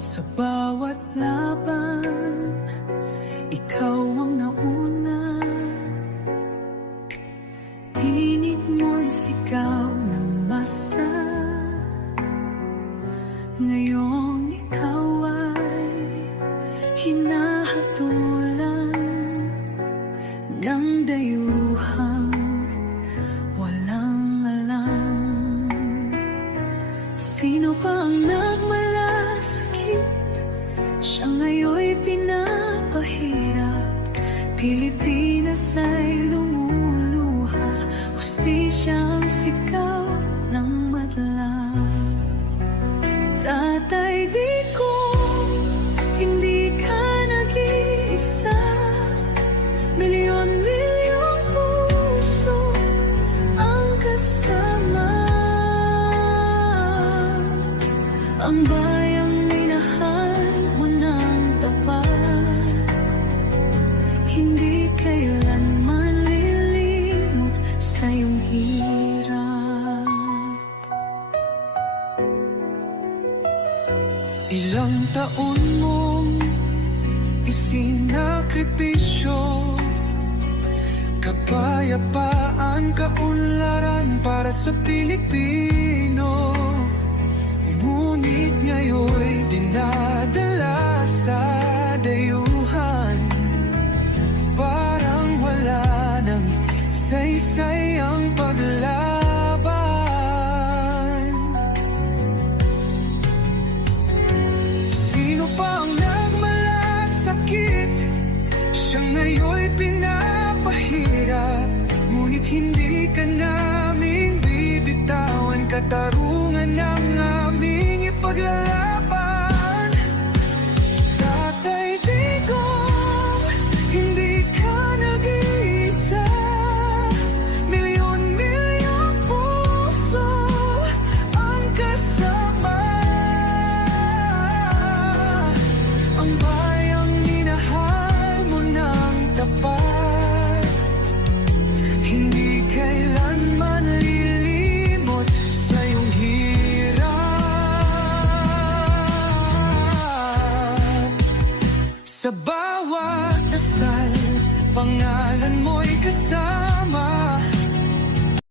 Sa bawat laban, ikaw ang nauna. Tinig mo'y sigaw ng masa. Ngayong ikaw ay hinahatulan Ng dayuhang walang alam. Sino pa ang nalang Pilipinas ay lumuluha. Hustisya ang sigaw ng madla. Tatay, di ko hindi ka nag-iisa. Milyon-milyong puso ang kasama Ilang taon mong isinakripisyo? Kapayapaan, kaunlaran para sa Pilipino. Ngunit dinadala pang nagmalasakit Siya ngayon pinapahirap Ngunit hindi ka namin bibitawan. Katarungan ng aming ipaglalakit pangalan mo'y kasama.